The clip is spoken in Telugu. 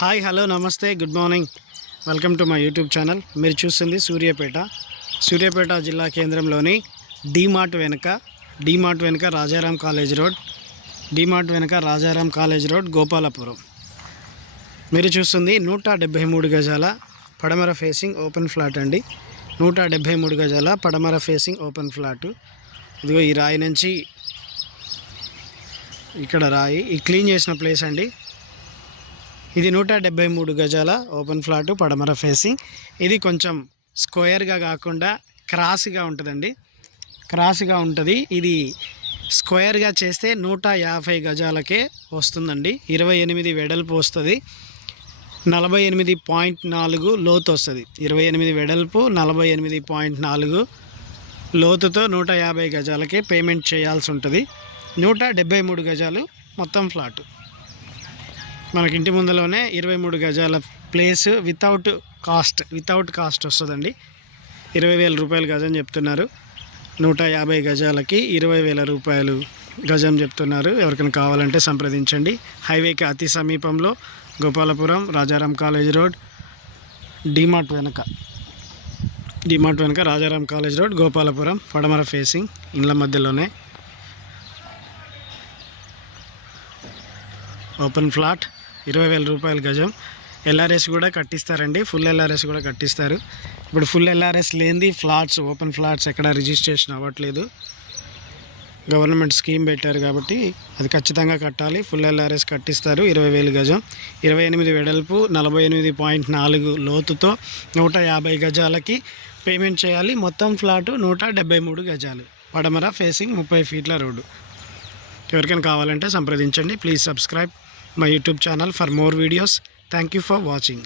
హాయ్ హలో నమస్తే good morning welcome to my YouTube channel. మీరు చూస్తుంది సూర్యాపేట జిల్లా కేంద్రంలోని డీమార్ట్ వెనుక రాజారాం కాలేజ్ రోడ్ గోపాలపురం. మీరు చూస్తుంది 173 గజాల పడమర ఫేసింగ్ ఓపెన్ ఫ్లాట్ అండి. 173 గజాల పడమర ఫేసింగ్ ఓపెన్ ఫ్లాట్. ఇదిగో ఈ రాయి నుంచి ఇక్కడ రాయి ఈ క్లీన్ చేసిన ప్లేస్ అండి. ఇది 173 గజాల ఓపెన్ ఫ్లాట్ పడమర ఫేసింగ్. ఇది కొంచెం స్క్వేర్గా కాకుండా క్రాస్గా ఉంటుంది. ఇది స్క్వేర్గా చేస్తే 150 గజాలకే వస్తుందండి. 28 వెడల్పు వస్తుంది, 48.4 లోతు వస్తుంది. 28 వెడల్పు 48.4 లోతుతో 150 గజాలకే పేమెంట్ చేయాల్సి ఉంటుంది. 173 గజాలు మొత్తం ఫ్లాట్. మనకి ఇంటి ముందులోనే 23 గజాల ప్లేస్ వితౌట్ కాస్ట్ వస్తుందండి. 20,000 రూపాయలు గజం చెప్తున్నారు. 150 గజాలకి 20,000 రూపాయలు గజం చెప్తున్నారు. ఎవరికైనా కావాలంటే సంప్రదించండి. హైవేకి అతి సమీపంలో గోపాలపురం, రాజారాం కాలేజ్ రోడ్, డీమార్ట్ వెనక రాజారాం కాలేజ్ రోడ్ గోపాలపురం, పడమర ఫేసింగ్ ఇండ్ల మధ్యలోనే ఓపెన్ ఫ్లాట్. 20,000 రూపాయలు గజం. ఎల్ఆర్ఎస్ కూడా కట్టిస్తారండి. ఫుల్ ఎల్ఆర్ఎస్ కూడా కట్టిస్తారు. ఇప్పుడు ఫుల్ ఎల్ఆర్ఎస్ లేనిది ఫ్లాట్స్, ఓపెన్ ఫ్లాట్స్ ఎక్కడ రిజిస్ట్రేషన్ అవ్వట్లేదు. గవర్నమెంట్ స్కీమ్ పెట్టారు కాబట్టి అది ఖచ్చితంగా కట్టాలి. Full LRS కట్టిస్తారు. 20,000 గజం, 28 వెడల్పు, 48.4 లోతుతో 150 గజాలకి పేమెంట్ చేయాలి. మొత్తం ఫ్లాటు 173 గజాలు, పడమర ఫేసింగ్ 30 ఫీట్ల రోడ్డు. ఎవరికైనా కావాలంటే సంప్రదించండి. Please subscribe my YouTube channel for more videos. Thank you for watching.